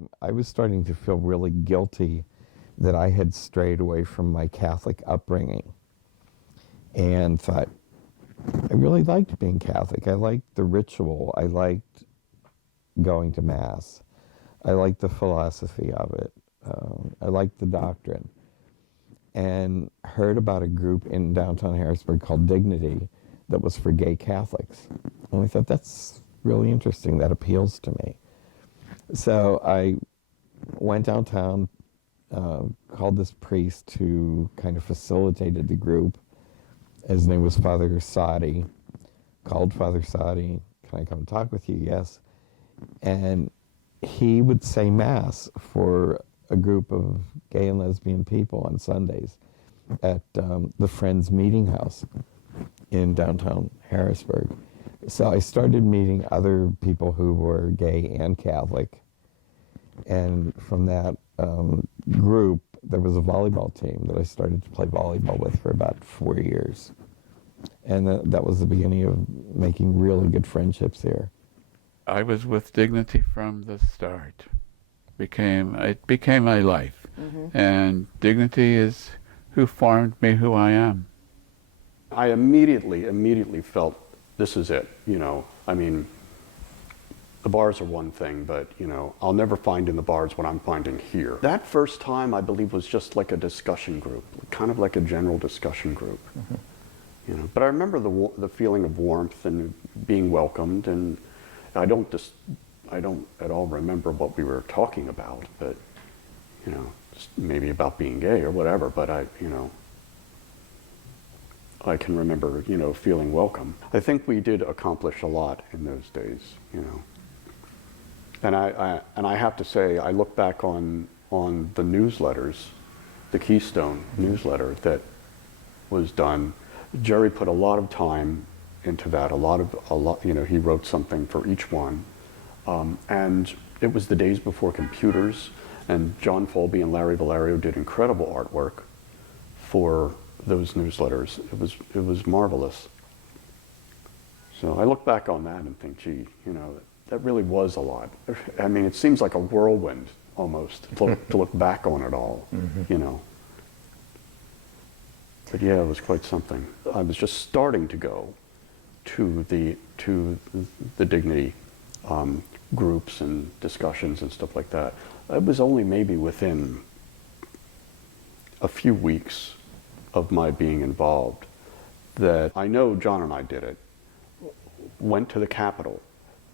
time, I was starting to feel really guilty that I had strayed away from my Catholic upbringing and thought, I really liked being Catholic. I liked the ritual. I liked going to Mass. I liked the philosophy of it. I liked the doctrine. And heard about a group in downtown Harrisburg called Dignity that was for gay Catholics. And I thought, that's really interesting. That appeals to me. So I went downtown, called this priest who kind of facilitated the group. His name was Father Sadi. Called Father Sadi, can I come talk with you? Yes. And he would say Mass for a group of gay and lesbian people on Sundays at the Friends Meeting House in downtown Harrisburg. So I started meeting other people who were gay and Catholic. And from that group, there was a volleyball team that I started to play volleyball with for about 4 years. And that was the beginning of making really good friendships here. I was with Dignity from the start. It became my life. And Dignity is who formed me who I am. I immediately felt this is it, you know. I mean, the bars are one thing, but, you know, I'll never find in the bars what I'm finding here. That first time, I believe, was just like a discussion group, kind of like a general discussion group. You know, but I remember the feeling of warmth and being welcomed, and I don't at all remember what we were talking about, but, you know, just maybe about being gay or whatever, but I can remember, you know, feeling welcome. I think we did accomplish a lot in those days, you know. And I have to say, I look back on the newsletters, the Keystone newsletter that was done. Jerry put a lot of time into that. A lot, you know, he wrote something for each one, and it was the days before computers. And John Folby and Larry Valerio did incredible artwork for those newsletters. It was marvelous. So I look back on that and think, gee, you know, that really was a lot. I mean, it seems like a whirlwind almost to look back on it all, you know. But yeah, it was quite something. I was just starting to go to the Dignity groups and discussions and stuff like that. It was only maybe within a few weeks of my being involved that I know John and I did it, went to the Capitol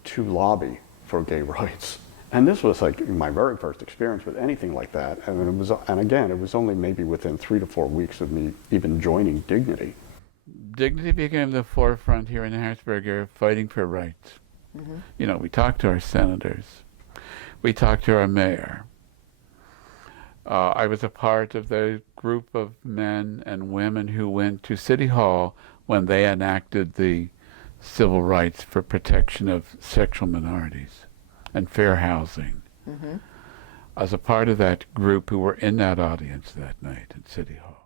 to lobby for gay rights. And this was like my very first experience with anything like that. And again, it was only maybe within 3 to 4 weeks of me even joining Dignity. Dignity became the forefront here in Harrisburg area fighting for rights. You know, we talked to our senators. We talked to our mayor. I was a part of the group of men and women who went to City Hall when they enacted the civil rights for protection of sexual minorities and fair housing. I was a part of that group who were in that audience that night at City Hall.